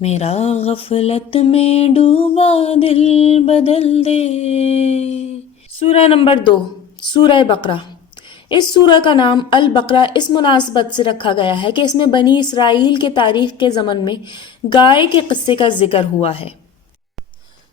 میرا غفلت میں ڈوبا دل بدل دے۔ سورہ نمبر 2، سورہ بقرہ۔ اس سورہ کا نام البقرہ اس مناسبت سے رکھا گیا ہے کہ اس میں بنی اسرائیل کے تاریخ کے زمن میں گائے کے قصے کا ذکر ہوا ہے۔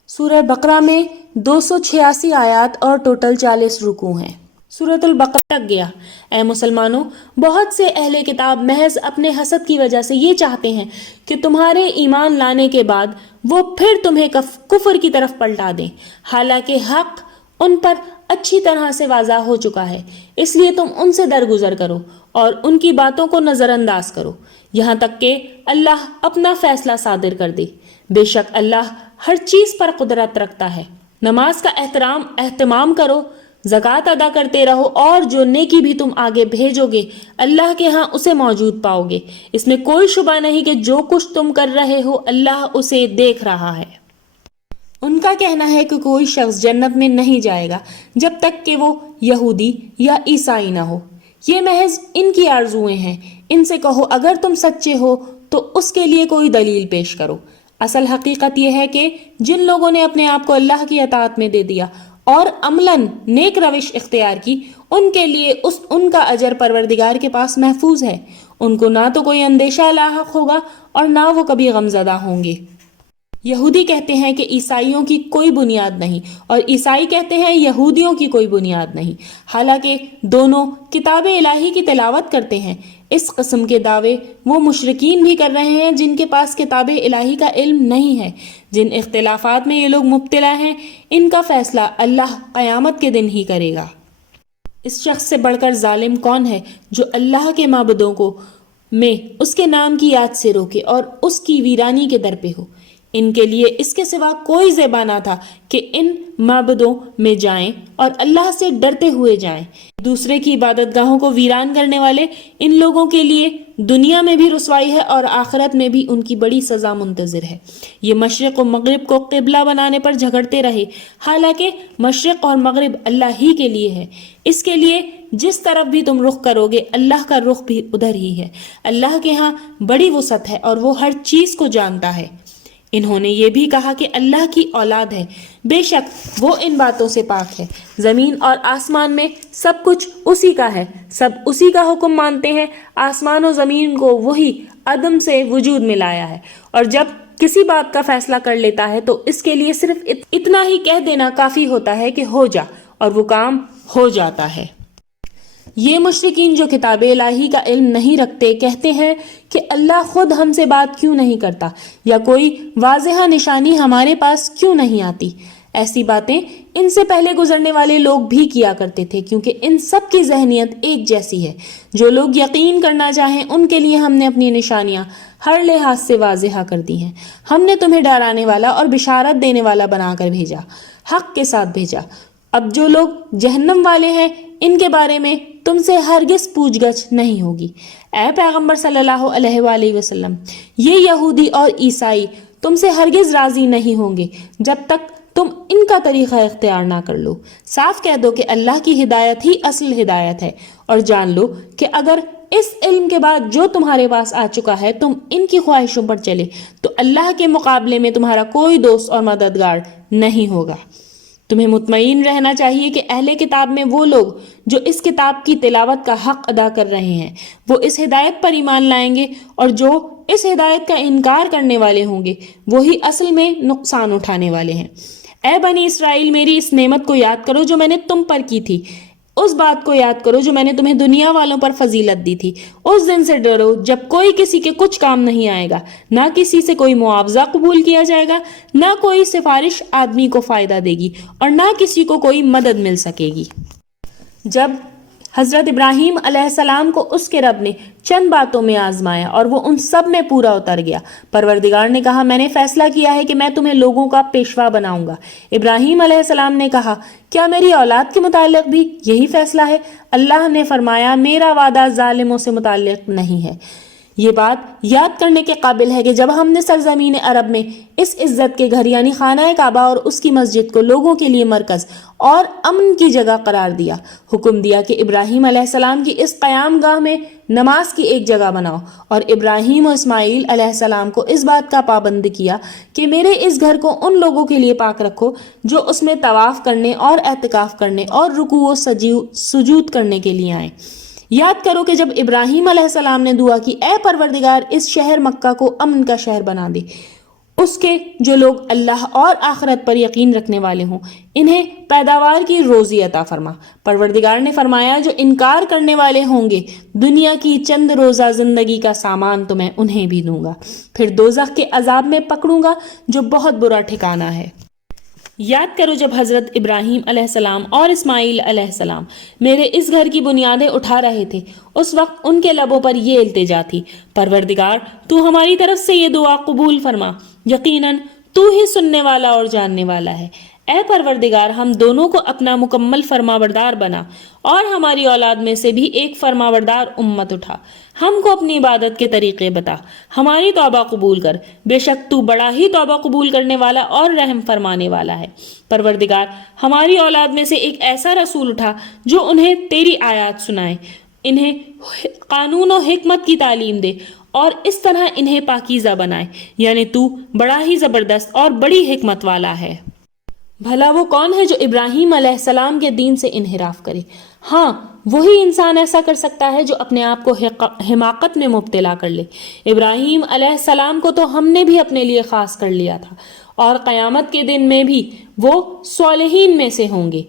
سورہ بقرہ میں 286 آیات اور ٹوٹل 40 رکوع ہیں۔ سورۃ البقرہ تک گیا۔ اے مسلمانوں، بہت سے اہل کتاب محض اپنے حسد کی وجہ سے یہ چاہتے ہیں کہ تمہارے ایمان لانے کے بعد وہ پھر تمہیں کفر کی طرف پلٹا دیں، حالانکہ حق ان پر اچھی طرح سے واضح ہو چکا ہے۔ اس لیے تم ان سے درگزر کرو اور ان کی باتوں کو نظر انداز کرو یہاں تک کہ اللہ اپنا فیصلہ صادر کر دے۔ بے شک اللہ ہر چیز پر قدرت رکھتا ہے۔ نماز کا اہتمام کرو، زکوٰۃ ادا کرتے رہو، اور جو نیکی بھی تم آگے بھیجو گے اللہ کے ہاں اسے موجود پاؤ گے۔ اس میں کوئی شبہ نہیں کہ جو کچھ تم کر رہے ہو اللہ اسے دیکھ رہا ہے۔ ان کا کہنا ہے کہ کوئی شخص جنت میں نہیں جائے گا جب تک کہ وہ یہودی یا عیسائی نہ ہو۔ یہ محض ان کی آرزوئیں ہیں۔ ان سے کہو اگر تم سچے ہو تو اس کے لیے کوئی دلیل پیش کرو۔ اصل حقیقت یہ ہے کہ جن لوگوں نے اپنے آپ کو اللہ کی اطاعت میں دے دیا اور عملاً نیک روش اختیار کی، ان کے لیے ان کا اجر پروردگار کے پاس محفوظ ہے۔ ان کو نہ تو کوئی اندیشہ لاحق ہوگا اور نہ وہ کبھی غمزدہ ہوں گے۔ یہودی کہتے ہیں کہ عیسائیوں کی کوئی بنیاد نہیں، اور عیسائی کہتے ہیں یہودیوں کی کوئی بنیاد نہیں، حالانکہ دونوں کتاب الہی کی تلاوت کرتے ہیں۔ اس قسم کے دعوے وہ مشرکین بھی کر رہے ہیں جن کے پاس کتاب الہی کا علم نہیں ہے۔ جن اختلافات میں یہ لوگ مبتلا ہیں ان کا فیصلہ اللہ قیامت کے دن ہی کرے گا۔ اس شخص سے بڑھ کر ظالم کون ہے جو اللہ کے معبودوں کو میں اس کے نام کی یاد سے روکے اور اس کی ویرانی کے در پہ ہو۔ ان کے لیے اس کے سوا کوئی ذبح نہ تھا کہ ان معبودوں میں جائیں اور اللہ سے ڈرتے ہوئے جائیں۔ دوسرے کی عبادت گاہوں کو ویران کرنے والے ان لوگوں کے لیے دنیا میں بھی رسوائی ہے اور آخرت میں بھی ان کی بڑی سزا منتظر ہے۔ یہ مشرق و مغرب کو قبلہ بنانے پر جھگڑتے رہے، حالانکہ مشرق اور مغرب اللہ ہی کے لیے ہے۔ اس کے لیے جس طرف بھی تم رخ کرو گے اللہ کا رخ بھی ادھر ہی ہے۔ اللہ کے ہاں بڑی وسعت ہے اور وہ ہر چیز کو جانتا ہے۔ انہوں نے یہ بھی کہا کہ اللہ کی اولاد ہے، بے شک وہ ان باتوں سے پاک ہے۔ زمین اور آسمان میں سب کچھ اسی کا ہے، سب اسی کا حکم مانتے ہیں۔ آسمان و زمین کو وہی عدم سے وجود میں لایا ہے، اور جب کسی بات کا فیصلہ کر لیتا ہے تو اس کے لیے صرف اتنا ہی کہہ دینا کافی ہوتا ہے کہ ہو جا، اور وہ کام ہو جاتا ہے۔ یہ مشرکین جو کتاب الہی کا علم نہیں رکھتے کہتے ہیں کہ اللہ خود ہم سے بات کیوں نہیں کرتا، یا کوئی واضح نشانی ہمارے پاس کیوں نہیں آتی۔ ایسی باتیں ان سے پہلے گزرنے والے لوگ بھی کیا کرتے تھے، کیونکہ ان سب کی ذہنیت ایک جیسی ہے۔ جو لوگ یقین کرنا چاہیں ان کے لیے ہم نے اپنی نشانیاں ہر لحاظ سے واضح کر دی ہیں۔ ہم نے تمہیں ڈرانے والا اور بشارت دینے والا بنا کر بھیجا، حق کے ساتھ بھیجا۔ اب جو لوگ جہنم والے ہیں ان کے بارے میں تم سے ہرگز پوچھ گچھ نہیں ہوگی۔ اے پیغمبر صلی اللہ علیہ وآلہ وسلم، یہ یہودی اور عیسائی تم سے ہرگز راضی نہیں ہوں گے جب تک تم ان کا طریقہ اختیار نہ کر لو۔ صاف کہہ دو کہ اللہ کی ہدایت ہی اصل ہدایت ہے، اور جان لو کہ اگر اس علم کے بعد جو تمہارے پاس آ چکا ہے تم ان کی خواہشوں پر چلے تو اللہ کے مقابلے میں تمہارا کوئی دوست اور مددگار نہیں ہوگا۔ تمہیں مطمئن رہنا چاہیے کہ اہل کتاب میں وہ لوگ جو اس کتاب کی تلاوت کا حق ادا کر رہے ہیں وہ اس ہدایت پر ایمان لائیں گے، اور جو اس ہدایت کا انکار کرنے والے ہوں گے وہی اصل میں نقصان اٹھانے والے ہیں۔ اے بنی اسرائیل، میری اس نعمت کو یاد کرو جو میں نے تم پر کی تھی، اس بات کو یاد کرو جو میں نے تمہیں دنیا والوں پر فضیلت دی تھی۔ اس دن سے ڈرو جب کوئی کسی کے کچھ کام نہیں آئے گا، نہ کسی سے کوئی معاوضہ قبول کیا جائے گا، نہ کوئی سفارش آدمی کو فائدہ دے گی، اور نہ کسی کو کوئی مدد مل سکے گی۔ جب حضرت ابراہیم علیہ السلام کو اس کے رب نے چند باتوں میں آزمایا اور وہ ان سب میں پورا اتر گیا، پروردگار نے کہا میں نے فیصلہ کیا ہے کہ میں تمہیں لوگوں کا پیشوا بناؤں گا۔ ابراہیم علیہ السلام نے کہا کیا میری اولاد کے متعلق بھی یہی فیصلہ ہے؟ اللہ نے فرمایا میرا وعدہ ظالموں سے متعلق نہیں ہے۔ یہ بات یاد کرنے کے قابل ہے کہ جب ہم نے سرزمین عرب میں اس عزت کے گھر یعنی خانہ کعبہ اور اس کی مسجد کو لوگوں کے لیے مرکز اور امن کی جگہ قرار دیا، حکم دیا کہ ابراہیم علیہ السلام کی اس قیام گاہ میں نماز کی ایک جگہ بناؤ، اور ابراہیم و اسماعیل علیہ السلام کو اس بات کا پابند کیا کہ میرے اس گھر کو ان لوگوں کے لیے پاک رکھو جو اس میں طواف کرنے اور اعتکاف کرنے اور رکوع و سجود کرنے کے لیے آئیں۔ یاد کرو کہ جب ابراہیم علیہ السلام نے دعا کی، اے پروردگار اس شہر مکہ کو امن کا شہر بنا دے، اس کے جو لوگ اللہ اور آخرت پر یقین رکھنے والے ہوں انہیں پیداوار کی روزی عطا فرما۔ پروردگار نے فرمایا جو انکار کرنے والے ہوں گے دنیا کی چند روزہ زندگی کا سامان تو میں انہیں بھی دوں گا، پھر دوزخ کے عذاب میں پکڑوں گا جو بہت برا ٹھکانہ ہے۔ یاد کرو جب حضرت ابراہیم علیہ السلام اور اسماعیل علیہ السلام میرے اس گھر کی بنیادیں اٹھا رہے تھے، اس وقت ان کے لبوں پر یہ التجا تھی، پروردگار تو ہماری طرف سے یہ دعا قبول فرما، یقیناً تو ہی سننے والا اور جاننے والا ہے۔ اے پروردگار ہم دونوں کو اپنا مکمل فرمانبردار بنا اور ہماری اولاد میں سے بھی ایک فرمانبردار امت اٹھا، ہم کو اپنی عبادت کے طریقے بتا، ہماری توبہ قبول کر، بے شک تو بڑا ہی توبہ قبول کرنے والا اور رحم فرمانے والا ہے۔ پروردگار ہماری اولاد میں سے ایک ایسا رسول اٹھا جو انہیں تیری آیات سنائے، انہیں قانون و حکمت کی تعلیم دے اور اس طرح انہیں پاکیزہ بنائے، یعنی تو بڑا ہی زبردست اور بڑی حکمت والا ہے۔ بھلا وہ کون ہے جو ابراہیم علیہ السلام کے دین سے انحراف کرے؟ ہاں وہی انسان ایسا کر سکتا ہے جو اپنے آپ کو حماقت میں مبتلا کر لے۔ ابراہیم علیہ السلام کو تو ہم نے بھی اپنے لیے خاص کر لیا تھا، اور قیامت کے دن میں بھی وہ صالحین میں سے ہوں گے۔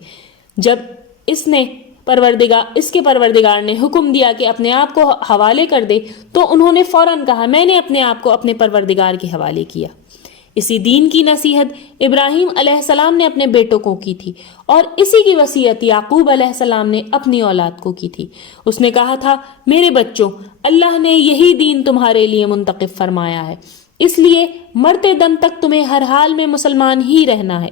جب اس کے پروردگار نے حکم دیا کہ اپنے آپ کو حوالے کر دے تو انہوں نے فوراً کہا میں نے اپنے آپ کو اپنے پروردگار کے حوالے کیا۔ اسی دین کی نصیحت ابراہیم علیہ السلام نے اپنے بیٹوں کو کی تھی، اور اسی کی وصیت یعقوب علیہ السلام نے اپنی اولاد کو کی تھی۔ اس نے کہا تھا میرے بچوں، اللہ نے یہی دین تمہارے لیے منتخب فرمایا ہے، اس لیے مرتے دم تک تمہیں ہر حال میں مسلمان ہی رہنا ہے۔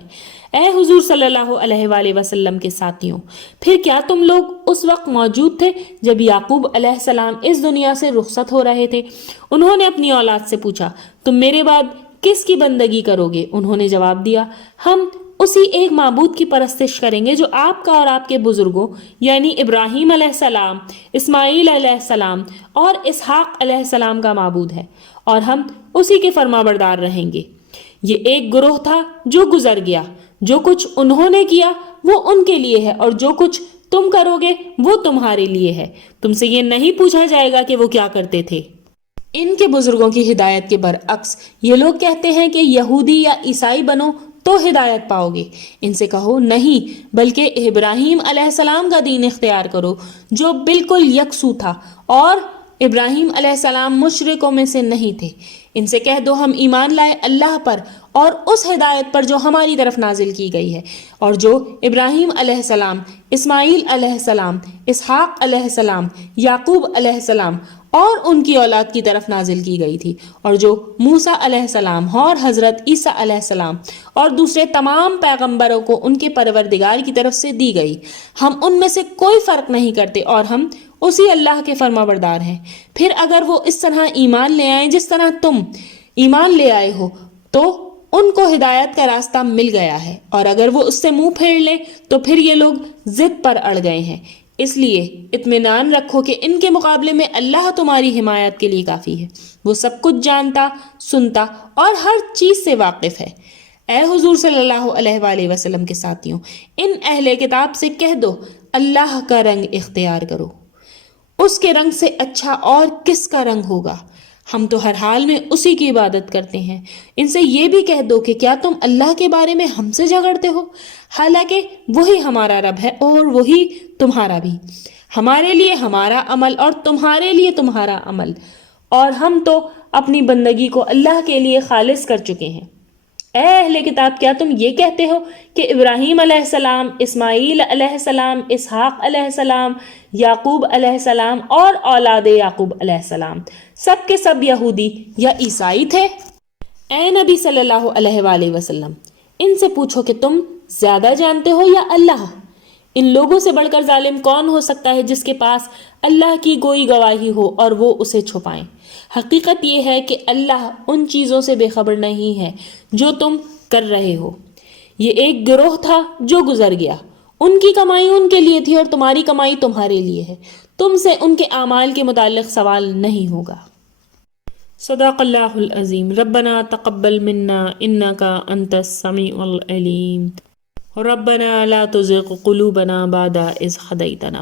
اے حضور صلی اللہ علیہ وآلہ وسلم کے ساتھیوں، پھر کیا تم لوگ اس وقت موجود تھے جب یعقوب علیہ السلام اس دنیا سے رخصت ہو رہے تھے؟ انہوں نے اپنی اولاد سے پوچھا تم میرے بعد کس کی بندگی کرو گے؟ انہوں نے جواب دیا ہم اسی ایک معبود کی پرستش کریں گے جو آپ کا اور آپ کے بزرگوں یعنی ابراہیم علیہ السلام، اسماعیل علیہ السلام اور اسحاق علیہ السلام کا معبود ہے، اور ہم اسی کے فرمانبردار رہیں گے۔ یہ ایک گروہ تھا جو گزر گیا، جو کچھ انہوں نے کیا وہ ان کے لیے ہے، اور جو کچھ تم کرو گے وہ تمہارے لیے ہے، تم سے یہ نہیں پوچھا جائے گا کہ وہ کیا کرتے تھے۔ ان کے بزرگوں کی ہدایت کے برعکس یہ لوگ کہتے ہیں کہ یہودی یا عیسائی بنو تو ہدایت پاؤ گے۔ ان سے کہو نہیں، بلکہ ابراہیم علیہ السلام کا دین اختیار کرو جو بالکل یکسو تھا، اور ابراہیم علیہ السلام مشرکوں میں سے نہیں تھے۔ ان سے کہہ دو ہم ایمان لائے اللہ پر اور اس ہدایت پر جو ہماری طرف نازل کی گئی ہے، اور جو ابراہیم علیہ السلام، اسماعیل علیہ السلام، اسحاق علیہ السلام، یعقوب علیہ السلام اور ان کی اولاد کی طرف نازل کی گئی تھی، اور جو موسیٰ علیہ السلام اور حضرت عیسیٰ علیہ السلام اور دوسرے تمام پیغمبروں کو ان کے پروردگار کی طرف سے دی گئی۔ ہم ان میں سے کوئی فرق نہیں کرتے اور ہم اسی اللہ کے فرمانبردار ہیں۔ پھر اگر وہ اس طرح ایمان لے آئیں جس طرح تم ایمان لے آئے ہو تو ان کو ہدایت کا راستہ مل گیا ہے، اور اگر وہ اس سے منہ پھیر لیں تو پھر یہ لوگ ضد پر اڑ گئے ہیں۔ اس لیے اطمینان رکھو کہ ان کے مقابلے میں اللہ تمہاری حمایت کے لیے کافی ہے، وہ سب کچھ جانتا، سنتا اور ہر چیز سے واقف ہے۔ اے حضور صلی اللہ علیہ وآلہ وسلم کے ساتھیوں، ان اہل کتاب سے کہہ دو اللہ کا رنگ اختیار کرو، اس کے رنگ سے اچھا اور کس کا رنگ ہوگا؟ ہم تو ہر حال میں اسی کی عبادت کرتے ہیں۔ ان سے یہ بھی کہہ دو کہ کیا تم اللہ کے بارے میں ہم سے جھگڑتے ہو، حالانکہ وہی ہمارا رب ہے اور وہی تمہارا بھی، ہمارے لیے ہمارا عمل اور تمہارے لیے تمہارا عمل، اور ہم تو اپنی بندگی کو اللہ کے لیے خالص کر چکے ہیں۔ اے اہل کتاب، کیا تم یہ کہتے ہو کہ ابراہیم علیہ السلام، اسماعیل علیہ السلام، اسحاق علیہ السلام، یعقوب علیہ السلام اور اولاد یعقوب علیہ السلام سب کے سب یہودی یا عیسائی تھے؟ اے نبی صلی اللہ علیہ وآلہ وسلم، ان سے پوچھو کہ تم زیادہ جانتے ہو یا اللہ؟ ان لوگوں سے بڑھ کر ظالم کون ہو سکتا ہے جس کے پاس اللہ کی کوئی گواہی ہو اور وہ اسے چھپائیں؟ حقیقت یہ ہے کہ اللہ ان چیزوں سے بے خبر نہیں ہے جو تم کر رہے ہو۔ یہ ایک گروہ تھا جو گزر گیا، ان کی کمائی ان کے لیے تھی اور تمہاری کمائی تمہارے لیے ہے، تم سے ان کے اعمال کے متعلق سوال نہیں ہوگا۔ صدق اللہ العظیم۔ ربنا تقبل منا انک انت السمیع العلیم، ربنا لا تزغ قلوبنا بعد اذ ہدیتنا